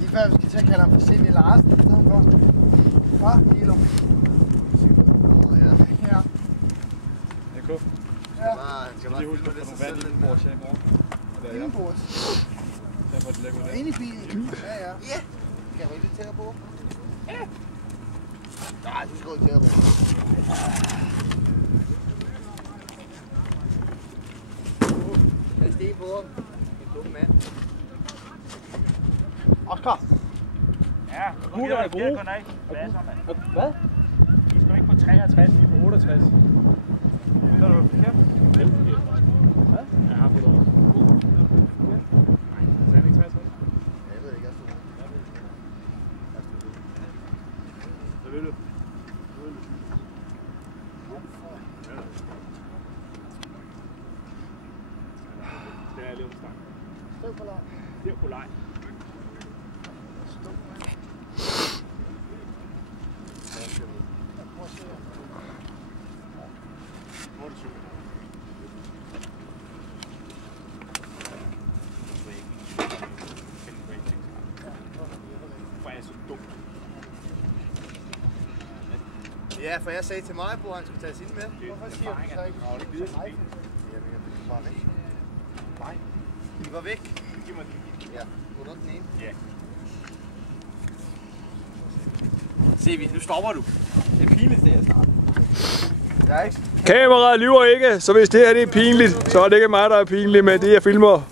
Lige før vi skal til at kalde ham for C.V. Larsen i stedet for. Hva? Kilo. Ja. AK? Ja. Lige husk at få nogle vand i den bords her i morgen. Indenbords. Derfor er det lækkert. Inde i bilen. Ja, ja. Ja. Kan du ikke tage på? Ja. Nej, du skal ikke tage på. Lad stige på ham. En dum mand. Oscar. Ja, nu er det gode. Hvad? I skal ikke på 63, I er på 68. Så er du forkert. Hvad? Jeg har fået over. Nej, så er det ikke 63. Jeg ved ikke, jeg stod. Så vil du. Det er lige om stang. Støv på leg. Det er på leg. Prøv at se. Hvor er det super? Hvor er jeg så dum? Ja, for jeg sagde til mig, at han skulle tage sine med. Hvorfor siger du så ikke? Det er videre. Jamen, jeg var væk. Nej. De var væk. Giv mig den. Ja, under den ene. Ja. Se, nu stopper du. Det er pinligt, det er snart. Kameraet lyver ikke, så hvis det her det er pinligt, så er det ikke mig, der er pinlig, men det jeg filmer.